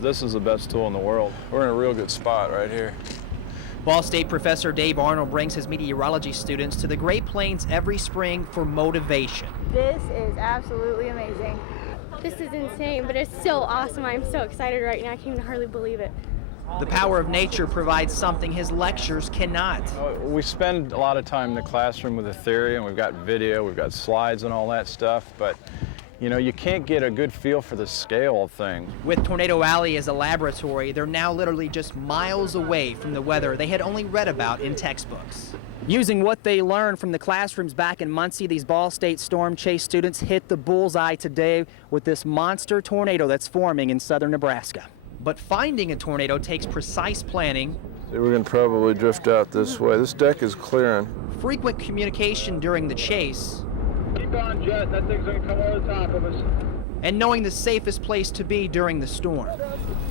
This is the best tool in the world. We're in a real good spot right here. Ball State professor Dave Arnold brings his meteorology students to the Great Plains every spring for motivation. This is absolutely amazing. This is insane, but it's so awesome. I'm so excited right now. I can hardly believe it. The power of nature provides something his lectures cannot. We spend a lot of time in the classroom with the theory, and we've got video, we've got slides and all that stuff, but you know, you can't get a good feel for the scale of things. With Tornado Alley as a laboratory, they're now literally just miles away from the weather they had only read about in textbooks. Using what they learned from the classrooms back in Muncie, these Ball State Storm Chase students hit the bullseye today with this monster tornado that's forming in southern Nebraska. But finding a tornado takes precise planning. So we're going to probably drift out this way. This deck is clearing. Frequent communication during the chase. Keep on, Jet. That thing's going to come over the top of us. And knowing the safest place to be during the storm.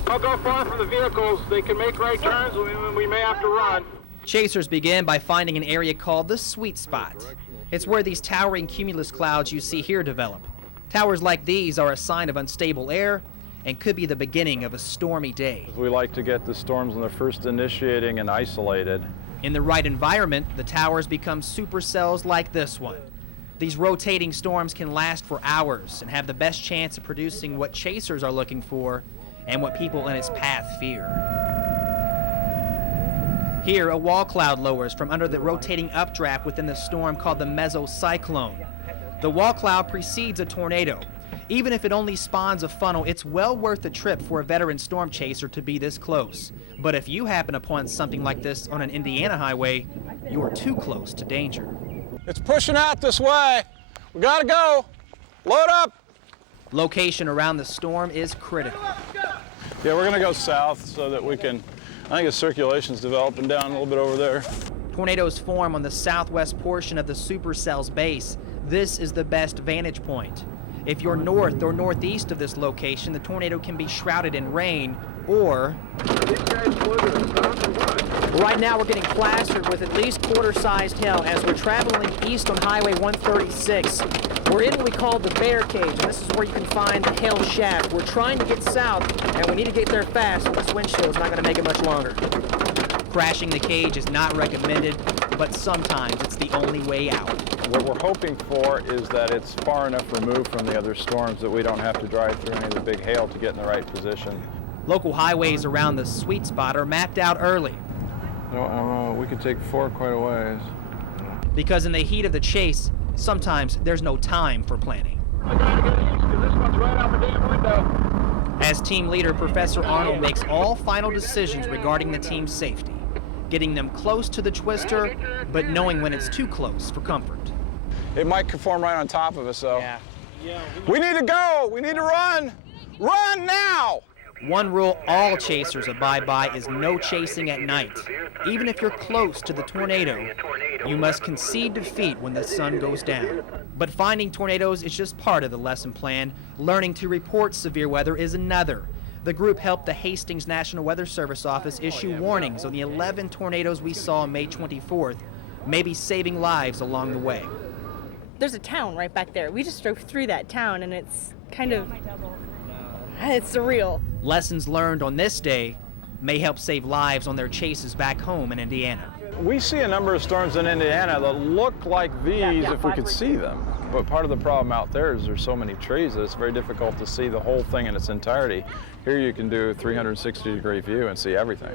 Don't go far from the vehicles. They can make right turns and we may have to run. Chasers begin by finding an area called the sweet spot. It's where these towering cumulus clouds you see here develop. Towers like these are a sign of unstable air and could be the beginning of a stormy day. We like to get the storms when they're first initiating and isolated. In the right environment, the towers become supercells like this one. These rotating storms can last for hours and have the best chance of producing what chasers are looking for and what people in its path fear. Here, a wall cloud lowers from under the rotating updraft within the storm called the mesocyclone. The wall cloud precedes a tornado. Even if it only spawns a funnel, it's well worth the trip for a veteran storm chaser to be this close. But if you happen upon something like this on an Indiana highway, you are too close to danger. It's pushing out this way. We gotta go. Load up. Location around the storm is critical. Yeah, we're gonna go south so that we can, I think the circulation's developing down a little bit over there. Tornadoes form on the southwest portion of the supercell's base. This is the best vantage point. If you're north or northeast of this location, the tornado can be shrouded in rain, or right now we're getting plastered with at least quarter-sized hail as we're traveling east on Highway 136. We're in what we call the bear cage, and this is where you can find the hail shaft. We're trying to get south, and we need to get there fast, so this windshield is not going to make it much longer. Crashing the cage is not recommended, but sometimes it's the only way out. What we're hoping for is that it's far enough removed from the other storms that we don't have to drive through any of the big hail to get in the right position. Local highways around the sweet spot are mapped out early. We could take 4 quite a ways. Because in the heat of the chase, sometimes there's no time for planning. I gotta get east because this one's right out the damn window. As team leader, Professor Arnold makes all final decisions regarding the team's safety, getting them close to the twister, but knowing when it's too close for comfort. It might form right on top of us, though. Yeah. We need to go. We need to run. Run now. One rule all chasers abide by is no chasing at night. Even if you're close to the tornado, you must concede defeat when the sun goes down. But finding tornadoes is just part of the lesson plan. Learning to report severe weather is another. The group helped the Hastings National Weather Service office issue warnings on the 11 tornadoes we saw on May 24th, maybe saving lives along the way. There's a town right back there. We just drove through that town, and it's kind of, it's surreal. Lessons learned on this day may help save lives on their chases back home in Indiana. We see a number of storms in Indiana that look like these if we could see them. But part of the problem out there is there's so many trees that it's very difficult to see the whole thing in its entirety. Here you can do a 360-degree view and see everything.